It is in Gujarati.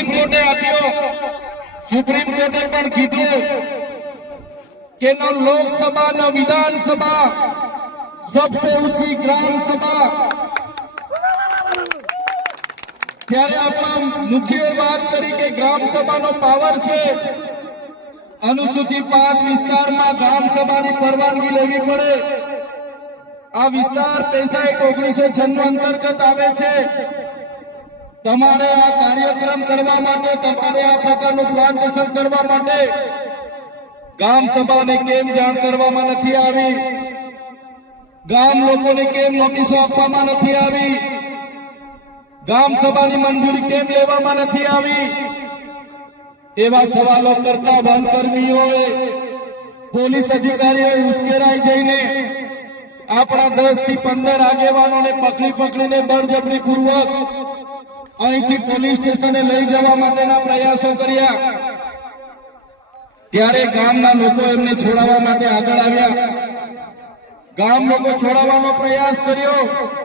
સુપ્રીમ કોર્ટે આપ્યો। સુપ્રીમ કોર્ટે પણ કીધું કે ન લોકસભા ન વિધાनसभा सबसे ऊंची ग्राम सभा। ત્યારે આપણા મુખ્ય વાત કરી કે ગ્રામ સભાનો પાવર છે। અનુસૂચિત 5 વિસ્તારમાં ગ્રામ સભાની પરવાનગી લેવી પડે। આ વિસ્તાર 65/1996 અંતર્ગત આવે છે। તમારે આ કાર્યક્રમ કરવા માટે, તમારે આ પ્રકારનું પ્લાન્ટેશન કરવા માટે ગ્રામ સભાને કેમ જાણ કરવામાં નથી આવી? ગામ લોકોને કેમ નોટિસો આપવામાં નથી આવી? ગ્રામ સભાની મંજૂરી કેમ લેવામાં નથી આવી? એવા સવાલો કરતા વનકર્મીઓએ, પોલીસ અધિકારીઓએ ઉશ્કેરાઈ જઈને આપણા 10 થી 15 આગેવાનોને પકડીને બળજબરીપૂર્વક અહીંથી પોલીસ સ્ટેશને લઈ જવા માટેના પ્રયાસો કર્યા। ત્યારે ગામના લોકો એમને છોડાવવા માટે આગળ આવ્યા। ગામ લોકો છોડાવવાનો પ્રયાસ કર્યો।